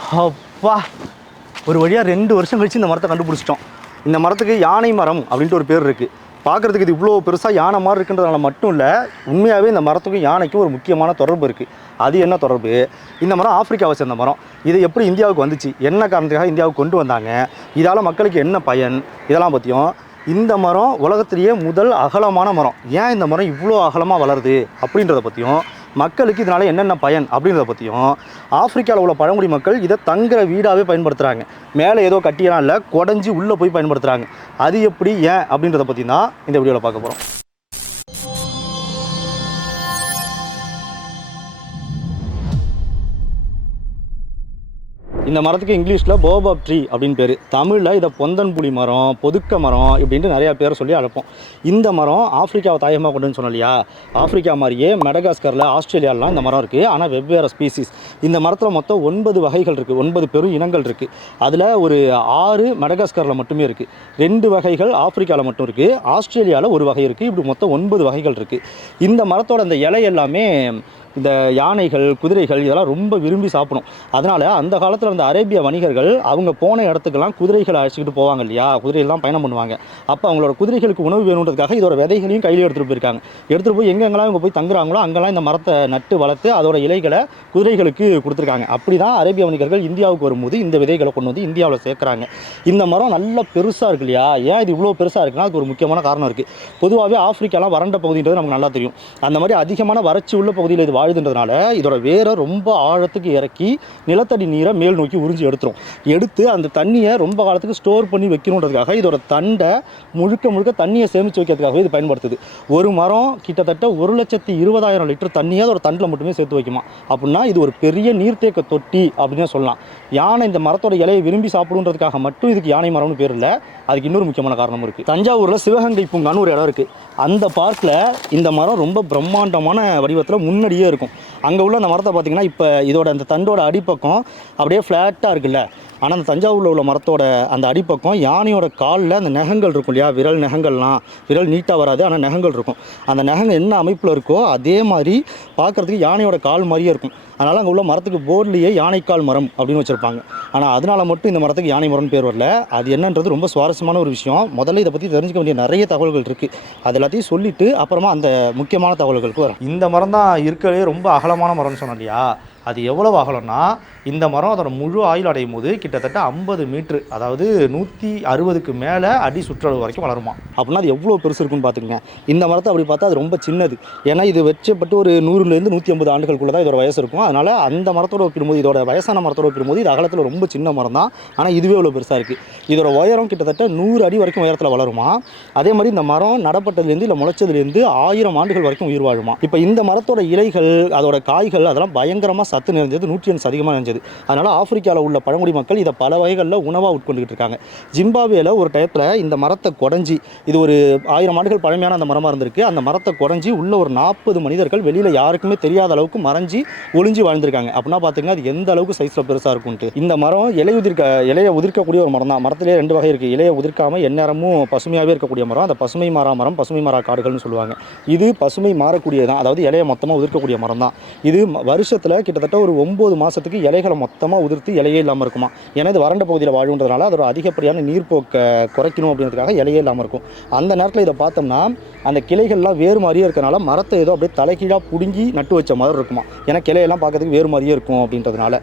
அப்பா, ஒரு வழியாக 2 வருஷம் கழிச்சு இந்த மரத்தை கண்டுபிடிச்சிட்டோம். இந்த மரத்துக்கு யானை மரம் அப்படின்ட்டு ஒரு பேர் இருக்குது. பார்க்குறதுக்கு இது இவ்வளோ பெருசாக யானை மாதிரி இருக்குன்றதுனால மட்டும் இல்லை, உண்மையாகவே இந்த மரத்துக்கும் யானைக்கும் ஒரு முக்கியமான தொடர்பு இருக்குது. அது என்ன தொடர்பு? இந்த மரம் ஆப்பிரிக்காவை சேர்ந்த மரம். இது எப்படி இந்தியாவுக்கு வந்துச்சு, என்ன காரணத்துக்காக இந்தியாவுக்கு கொண்டு வந்தாங்க, இதால் மக்களுக்கு என்ன பயன், இதெல்லாம் பற்றியும். இந்த மரம் உலகத்திலேயே முதல் அகலமான மரம். ஏன் இந்த மரம் இவ்வளோ அகலமாக வளருது அப்படின்றத பற்றியும், மக்களுக்கு இதனால் என்னென்ன பயன் அப்படின்றத பற்றியும், ஆப்பிரிக்காவில் உள்ள பழங்குடி மக்கள் இதை தங்குற வீடாகவே பயன்படுத்துகிறாங்க. மேலே ஏதோ கட்டியெல்லாம் இல்லை, குடஞ்சி உள்ளே போய் பயன்படுத்துகிறாங்க. அது எப்படி, ஏன் அப்படின்றத பற்றி தான் இந்த வீடியோவில் பார்க்க போகிறோம். இந்த மரத்துக்கு இங்கிலீஷில் போபாப் ட்ரீ அப்படின்னு பேர். தமிழில் இதை பொந்தன் புளி மரம், பொதுக்க மரம் இப்படின்ட்டு நிறையா பேர் சொல்லி அழைப்போம். இந்த மரம் ஆப்பிரிக்காவை தாயமாக கொண்டுன்னு சொன்னோம் இல்லையா, ஆப்பிரிக்கா மாதிரியே மெடகாஸ்கரில், ஆஸ்திரேலியாலாம் இந்த மரம் இருக்குது. ஆனால் வெவ்வேறு ஸ்பீசிஸ். இந்த மரத்தில் மொத்தம் 9 வகைகள் இருக்குது, 9 பெரும் இனங்கள் இருக்குது. அதில் ஒரு 6 மெடகாஸ்கரில் மட்டுமே இருக்குது, 2 வகைகள் ஆப்பிரிக்காவில் மட்டும் இருக்குது, ஆஸ்திரேலியாவில் ஒரு வகை இருக்குது. இப்படி மொத்தம் 9 வகைகள் இருக்குது. இந்த மரத்தோட அந்த இலை எல்லாமே இந்த யானைகள், குதிரைகள் இதெல்லாம் ரொம்ப விரும்பி சாப்பிடும். அதனால் அந்த காலத்தில் அந்த அரேபிய வணிகர்கள் அவங்க போன இடத்துக்கெல்லாம் குதிரைகளை அழைச்சிக்கிட்டு போவாங்க இல்லையா, குதிரையெல்லாம் பயணம் பண்ணுவாங்க. அப்போ அவங்களோட குதிரைகளுக்கு உணவு வேணுன்றதுக்காக இதோட விதைகளையும் கையில் எடுத்துகிட்டு போயிருக்காங்க. எடுத்துகிட்டு போய் எங்கெங்கெல்லாம் இவங்க போய் தங்குறாங்களோ அங்கெல்லாம் இந்த மரத்தை நட்டு வளர்த்து அதோட இலைகளை குதிரைகளுக்கு கொடுத்துருக்காங்க. அப்படி தான் அரேபிய வணிகர்கள் இந்தியாவுக்கு வரும்போது இந்த விதைகளை கொண்டு வந்து இந்தியாவில் சேர்க்குறாங்க. இந்த மரம் நல்ல பெருசாக இருக்கு இல்லையா. ஏன் இது இவ்வளோ பெருசாக இருக்குன்னா அதுக்கு ஒரு முக்கியமான காரணம் இருக்குது. பொதுவாகவே ஆப்பிரிக்காலாம் வறண்ட பகுதின்றது நமக்கு நல்லா தெரியும். அந்த மாதிரி அதிகமான வறட்சி உள்ள பகுதியில் இது வாழுதுன்றதுனால இதோட வேரை ரொம்ப ஆழத்துக்கு இறக்கி நிலத்தடி நீரை மேல் நோக்கி உறிஞ்சி எடுத்து அந்த தண்ணியை ரொம்ப காலத்துக்கு ஸ்டோர் பண்ணி வைக்கணுன்றதுக்காக இதோட தண்டை முழுக்க தண்ணியை சேமித்து வைக்கிறதுக்காகவே இது பயன்படுத்துது. ஒரு மரம் கிட்டத்தட்ட 1,20,000 லிட்டர் தண்ணியை அதோட தண்டில் மட்டுமே சேர்த்து வைக்குமா. அப்படின்னா இது ஒரு பெரிய நீர்த்தேக்க தொட்டி அப்படின்னு சொல்லலாம். யானை இந்த மரத்தோட இலையை விரும்பி சாப்பிடுன்றதுக்காக மட்டும் இதுக்கு யானை மரம்னு பேர் இல்லை, அதுக்கு இன்னொரு முக்கியமான காரணமும் இருக்குது. தஞ்சாவூரில் சிவகங்கை பூங்கான்னு ஒரு இடம் இருக்குது. அந்த பார்க்கில் இந்த மரம் ரொம்ப பிரம்மாண்டமான வடிவத்தில் முன்னாடியே இருக்கும். அங்கே உள்ள அந்த மரத்தை பார்த்திங்கன்னா இப்போ இதோட அந்த தண்டோட அடிப்பக்கம் அப்படியே ஃப்ளாட்டாக இருக்குல்ல. ஆனால் அந்த தஞ்சாவூரில் உள்ள மரத்தோட அந்த அடிப்பக்கம் யானையோட காலில் அந்த நகங்கள் இருக்கும் இல்லையா, விரல் நகங்கள்லாம், விரல் நீட்டாக வராது ஆனால் நகங்கள் இருக்கும். அந்த நகங்கள் என்ன அமைப்பில் இருக்கோ அதே மாதிரி பார்க்குறதுக்கு யானையோட கால் மாதிரியே இருக்கும். அதனால் அங்கே உள்ள மரத்துக்கு போர்ட்லேயே யானைக்கால் மரம் அப்படின்னு வச்சுருப்பாங்க. ஆனால் அதனால் மட்டும் இந்த மரத்துக்கு யானை மரம்னு பேர் வரல. அது என்னன்றது ரொம்ப சுவாரஸ்யமான ஒரு விஷயம். முதல்ல இதை பற்றி தெரிஞ்சுக்க வேண்டிய நிறைய தகவல்கள் இருக்குது. அது எல்லாத்தையும் சொல்லிவிட்டு அப்புறமா அந்த முக்கியமான தகவல்களுக்கு வரும். இந்த மரம் தான் இருக்கிறதே ரொம்ப அகலமான மரம்னு சொன்னோம் இல்லையா. அது எவ்வளோ அகலம்னா, இந்த மரம் அதோட முழு ஆயுள் அடையும் போது கிட்டத்தட்ட 50 மீட்ரு, அதாவது 160க்கு மேலே அடி சுற்றளவு வரைக்கும் வளருமா. அப்படின்னா அது எவ்வளோ பெருசு இருக்குன்னு பார்த்துக்கங்க. இந்த மரத்தை அப்படி பார்த்தா அது ரொம்ப சின்னது. ஏன்னா இது வச்சப்பட்டு ஒரு 100லேருந்து 150 ஆண்டுகளுக்குள்ளே தான் இதோட வயசு இருக்கும். அதனால் அந்த மரத்தோட ஒப்பிடும்போது, இதோட வயசான மரத்தோட ஒப்பிடும்போது இது அகலத்தில் ரொம்ப சின்ன மரம் தான். ஆனால் இதுவே இவ்வளோ பெருசாக இருக்குது. இதோட உயரம் கிட்டத்தட்ட 100 அடி வரைக்கும் உயரத்தில் வளருமா. அதே மாதிரி இந்த மரம் நடப்பட்டதுலேருந்து இல்லை முளைச்சதுலேருந்து 1000 ஆண்டுகள் வரைக்கும் உயிர் வாழுமா. இப்போ இந்த மரத்தோட இலைகள், அதோட காய்கள் அதெல்லாம் பயங்கரமாக சத்து நிறைஞ்சது, நியூட்ரியன்ஸ் அதிகமாக நிறைஞ்சது. அதனால் ஆப்பிரிக்காவில் உள்ள பழங்குடி மக்கள் இதை பல வகைகளில் உணவாக உட்கொண்டுகிட்டு இருக்காங்க. ஜிம்பாப்வேல ஒரு டயத்தில் இந்த மரத்தை குடஞ்சி, இது ஒரு 1000 ஆண்டுகள் பழமையான அந்த மரமாக இருந்திருக்கு. அந்த மரத்தை குடஞ்சி உள்ள ஒரு 40 மனிதர்கள் வெளியில் யாருக்குமே தெரியாத அளவுக்கு மறைஞ்சி ஒளிஞ்சு வாழ்ந்துருக்காங்க. அப்படின்னா பார்த்துங்க அது எந்த அளவுக்கு சைஸில் பெருசாக இருக்கும்ட்டு. இந்த மரம் இலையை உதிர்க்கக்கூடிய ஒரு மரம் தான். மரத்திலே 2 வகை இருக்குது. இலையை உதிர்க்காமல் எந்நேரமும் பசுமையாகவே இருக்கக்கூடிய மரம், அந்த பசுமை மாறா மரம், பசுமை மாறா காடுகள்னு சொல்லுவாங்க. இது பசுமை மாறக்கூடியதான், அதாவது இலையை மொத்தமாக உதிர்க்கக்கூடிய மரம் தான். இது வருஷத்தில் கிட்டத்தட்ட ஒரு 9 மாதத்துக்கு இலைகளை மொத்தமாக உதிர்த்து இலையே இல்லாமல் இருக்குமா. ஏன்னா இது வறண்ட பகுதியில் வாழுன்றதுனால அதோட அதிகப்படியான நீர்ப்போக்கை குறைக்கணும் அப்படின்றதுக்காக இலையே இல்லாமல் இருக்கும். அந்த நேரத்தில் இதை பார்த்தோம்னா அந்த கிளைகள்லாம் வேறு மாதிரியே இருக்கிறனால மரத்தை ஏதோ அப்படியே தலைகீழாக பிடுங்கி நட்டு வச்ச மாதிரி இருக்குமா. ஏன்னா கிளையெல்லாம் பார்க்கறதுக்கு வேறு மாதிரியே இருக்கும் அப்படின்றதுனால.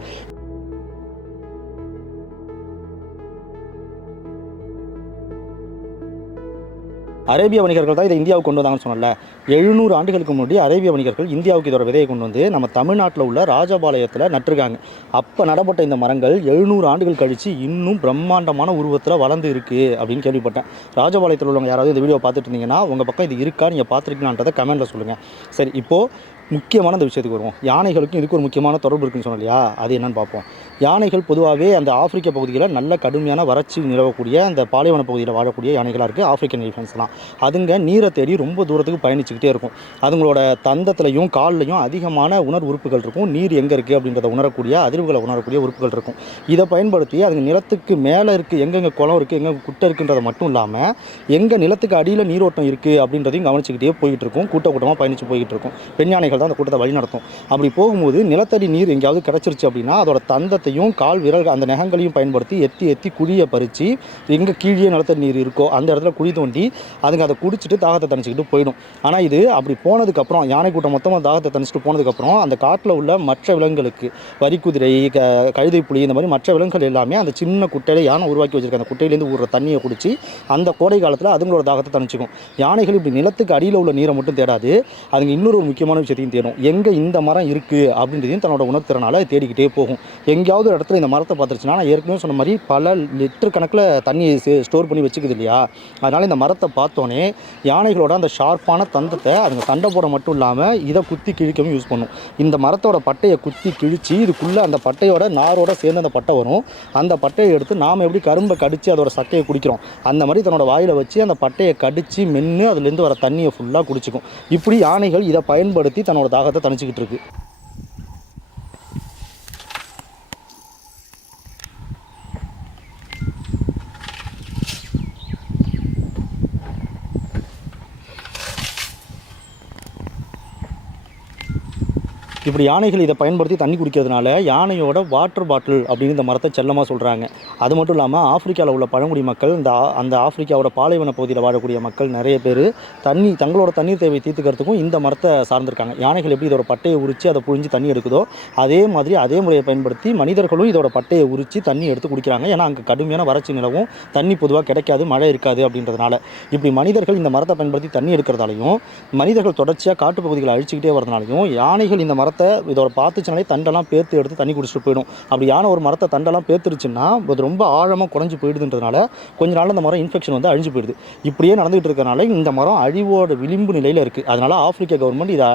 அரேபிய வணிகர்கள் தான் இதை இந்தியாவுக்கு கொண்டு வந்தாங்கன்னு சொன்னல. 700 ஆண்டுகளுக்கு முன்னாடி அரேபிய வணிகர்கள் இந்தியாவுக்கு இதோட விதையை கொண்டு வந்து நம்ம தமிழ்நாட்டில் உள்ள ராஜபாளையத்தில் நட்டுருக்காங்க. அப்போ நடப்பட்ட இந்த மரங்கள் 700 ஆண்டுகள் கழித்து இன்னும் பிரம்மாண்டமான உருவத்தில் வளர்ந்து இருக்குது அப்படின்னு கேள்விப்பட்டேன். ராஜபாளையத்தில் உள்ளவங்க யாராவது இந்த வீடியோ பார்த்துட்டு இருந்தீங்கன்னா உங்கள் பக்கம் இது இருக்கா, நீங்கள் பார்த்துருக்கீங்களான்றதை கமெண்ட்டில் சொல்லுங்கள். சரி, இப்போது முக்கியமான இந்த விஷயத்துக்கு வருவோம். யானைகளுக்கும் இதுக்கு ஒரு முக்கியமான தொடர்பு இருக்குன்னு சொன்னோம் இல்லையா, அது என்னன்னு பார்ப்போம். யானைகள் பொதுவாகவே அந்த ஆப்பிரிக்க பகுதியில் நல்ல கடுமையான வறட்சி நிலவக்கூடிய அந்த பாலைவன பகுதியில் வாழக்கூடிய யானைகளாக இருக்குது ஆப்பிரிக்கன் எலிஃபென்ட்ஸ்லாம். அதுங்க நீரை தேடி ரொம்ப தூரத்துக்கு பயணிச்சுக்கிட்டே இருக்கும். அதுங்களோட தந்தத்துலையும் கால்லையும் அதிகமான உணர் உறுப்புகள் இருக்கும். நீர் எங்கே இருக்குது அப்படின்றத உணரக்கூடிய, அதிர்வுகளை உணரக்கூடிய உறுப்புகள் இருக்கும். இதை பயன்படுத்தி அதுங்க நிலத்துக்கு மேலே இருக்குது, எங்கெங்கே குளம் இருக்குது, எங்கே குட்டை இருக்குன்றதை மட்டும் இல்லாமல் எங்கே நிலத்துக்கு அடியில் நீரோட்டம் இருக்குது அப்படின்றதையும் கவனிச்சுக்கிட்டே போய்கிட்டு இருக்கும். கூட்டமாக பயணித்து போய்கிட்டு இருக்கும். பெண் யானைகள் தான் அந்த கூட்டத்தை வழி நடத்தும். அப்படி போகும்போது நிலத்தடி நீர் எங்கேயாவது கிடச்சிருச்சு அப்படின்னா அதோட தந்தத்தை பாதத்தையும் கால் விரல் அந்த நகங்களையும் பயன்படுத்தி எத்தி குழியை பறித்து எங்கே கீழே நிலத்தடி நீர் இருக்கோ அந்த இடத்துல குழி தோண்டி அதுங்க அதை குடிச்சிட்டு தாகத்தை தணிச்சிக்கிட்டு போயிடும். ஆனால் இது அப்படி போனதுக்கப்புறம் யானை கூட்டம் மொத்தமாக தாகத்தை தணிச்சிட்டு போனதுக்கப்புறம் அந்த காட்டில் உள்ள மற்ற விலங்குகளுக்கு வரிக்குதிரை கழுதை புலி இந்த மாதிரி மற்ற விலங்குகள் எல்லாமே அந்த சின்ன குட்டையில் யானை உருவாக்கி வச்சிருக்க அந்த குட்டையிலேருந்து ஊறுற தண்ணியை குடிச்சு அந்த கோடை காலத்தில் அதுங்களோட தாகத்தை தணிச்சிக்கும். யானைகள் இப்படி நிலத்துக்கு அடியில் உள்ள நீரை மட்டும் தேடாது, அதுங்க இன்னொரு முக்கியமான விஷயத்தையும் தேடும். எங்கே இந்த மரம் இருக்குது அப்படின்றதையும் தன்னோட உணர்த்திறனால தேடிக்கிட்டே போகும். எங்கேயாவது ஒரு இடத்துல இந்த மரத்தை பார்த்துருச்சுன்னா, நான் ஏற்கனவே சொன்ன மாதிரி பல லிட்டர் கணக்கில் தண்ணியை ஸ்டோர் பண்ணி வச்சுக்குது இல்லையா, அதனால் இந்த மரத்தை பார்த்தோன்னே யானைகளோட அந்த ஷார்ப்பான தந்தத்தை அதுங்க சண்டை போட மட்டும் இல்லாமல் இதை குத்தி கிழிக்கவும் யூஸ் பண்ணும். இந்த மரத்தோட பட்டையை குத்தி கிழித்து இதுக்குள்ளே அந்த பட்டையோட நாரோட சேர்ந்து அந்த பட்டை வரும். அந்த பட்டையை எடுத்து நாம் எப்படி கரும்பை கடித்து அதோட சக்கையை குடிக்கிறோம், அந்த மாதிரி தன்னோட வாயில் வச்சு அந்த பட்டையை கடித்து மென்று அதுலேருந்து வர தண்ணியை ஃபுல்லாக குடிச்சிக்கும். இப்படி யானைகள் இதை பயன்படுத்தி தன்னோட தாகத்தை தணிச்சிக்கிட்டு இருக்கு. இப்படி யானைகள் இதை பயன்படுத்தி தண்ணி குடிக்கிறதுனால யானையோட வாட்டர் பாட்டில் அப்படின்னு இந்த மரத்தை செல்லமாக சொல்கிறாங்க. அது மட்டும் இல்லாமல் ஆப்பிரிக்காவில் உள்ள பழங்குடி மக்கள் அந்த ஆப்பிரிக்காவோட பாலைவன பகுதியில் வாழக்கூடிய மக்கள் நிறைய பேர் தங்களோட தண்ணீர் தேவை தீர்த்துக்கிறதுக்கும் இந்த மரத்தை சார்ந்திருக்காங்க. யானைகள் எப்படி இதோட பட்டையை உரித்து அதை புழிஞ்சு தண்ணி எடுக்குதோ அதே மாதிரி அதே முறையை பயன்படுத்தி மனிதர்களும் இதோட பட்டையை உரித்து தண்ணி எடுத்து குடிக்கிறாங்க. ஏன்னா அங்கே கடுமையான வறட்சி நிலவும் தண்ணி பொதுவாக கிடைக்காது, மழை இருக்காது அப்படின்றதுனால இப்படி மனிதர்கள் இந்த மரத்தை பயன்படுத்தி தண்ணி எடுக்கிறதாலையும் மனிதர்கள் தொடர்ச்சியாக காட்டுப்பகுதிகளை அழிச்சிக்கிட்டே வரதுனாலையும் யானைகள் இந்த மரத்தை இதோட பார்த்துச்சுனாலே தண்டெல்லாம் பேர்த்து எடுத்து தண்ணி குடிச்சிட்டு போயிடும். அப்படி யானை ஒரு மரத்தை தண்டெல்லாம் பேர்த்துருச்சுன்னா அது ரொம்ப ஆழமாக குறைஞ்சி போயிடுதுன்றதுனால கொஞ்ச நாள் அந்த மரம் இன்ஃபெக்ஷன் வந்து அழிஞ்சு போயிடுது. இப்படியே நடந்துகிட்டு இருக்கிறனால இந்த மரம் அழிவோட விளிம்பு நிலையில் இருக்குது. அதனால் ஆப்பிரிக்கா கவர்மெண்ட் இதை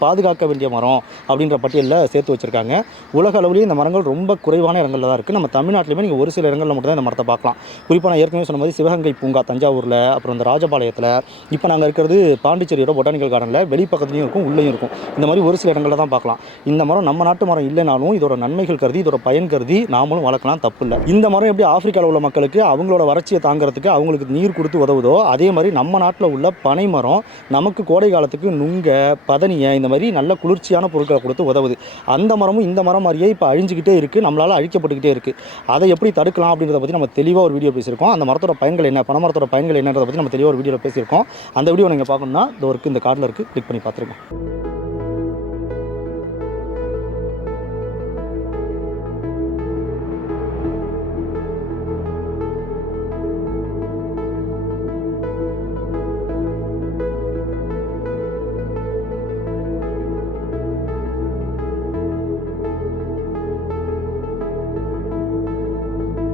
பாதுகாக்க வேண்டிய மரம் அப்படின்ற பட்டியலில் சேர்த்து வச்சுருக்காங்க. உலக அளவுலேயே இந்த மரங்கள் ரொம்ப குறைவான இடங்களில் தான் இருக்குது. நம்ம தமிழ்நாட்டிலுமே நீங்கள் ஒரு சில இடங்களில் மட்டும் தான் இந்த மரத்தை பார்க்கலாம். குறிப்பாக நான் ஏற்கனவே சொன்ன மாதிரி சிவகங்கை பூங்கா தஞ்சாவூரில், அப்புறம் இந்த ராஜபாளையத்தில், இப்போ நாங்கள் இருக்கிறது பாண்டிச்சேரியோட பொட்டானிக்கல் கார்டனில் வெளிப்பக்கத்துலையும் இருக்கும் உள்ளேயும் இருக்கும். இந்த மாதிரி ஒரு சில இடங்களில் தான் பார்க்கலாம். இந்த மரம் நம்ம நாட்டு மரம் இல்லைனாலும் இதோட நன்மைகள் கருதி இதோட பயன் கருதி நாமளும் வளர்க்கலாம், தப்பு இல்லை. இந்த மரம் எப்படி ஆப்பிரிக்காவில் உள்ள மக்களுக்கு அவங்களோட வறட்சியை தாங்கிறதுக்கு அவங்களுக்கு நீர் கொடுத்து உதவுதோ அதே மாதிரி நம்ம நாட்டில் உள்ள பனை மரம் நமக்கு கோடை காலத்துக்கு நுங்க பதனியை இந்த மாதிரி நல்ல குளிர்ச்சியான பொருட்களை கொடுத்து உதவுது. அந்த மரமும் இந்த மரம் மாதிரியே இப்போ அழிஞ்சிக்கிட்டே இருக்குது, நம்மளால் அழிக்கப்பட்டுக்கிட்டே இருக்குது. அதை எப்படி தடுக்கலாம் அப்படின்றத பற்றி நம்ம தெளிவாக ஒரு வீடியோ பேசியிருக்கோம். அந்த மரத்தோட பயன்கள் என்ன, பனை மரத்தோட பயன்கள் என்னன்றதை பற்றி நம்ம தெளிவாக ஒரு வீடியோ பேசியிருக்கோம். அந்த வீடியோ நீங்கள் பார்க்கணும்னா இந்த கார்டில் இருக்குது, கிளிக் பண்ணி பார்த்துருக்கோம்.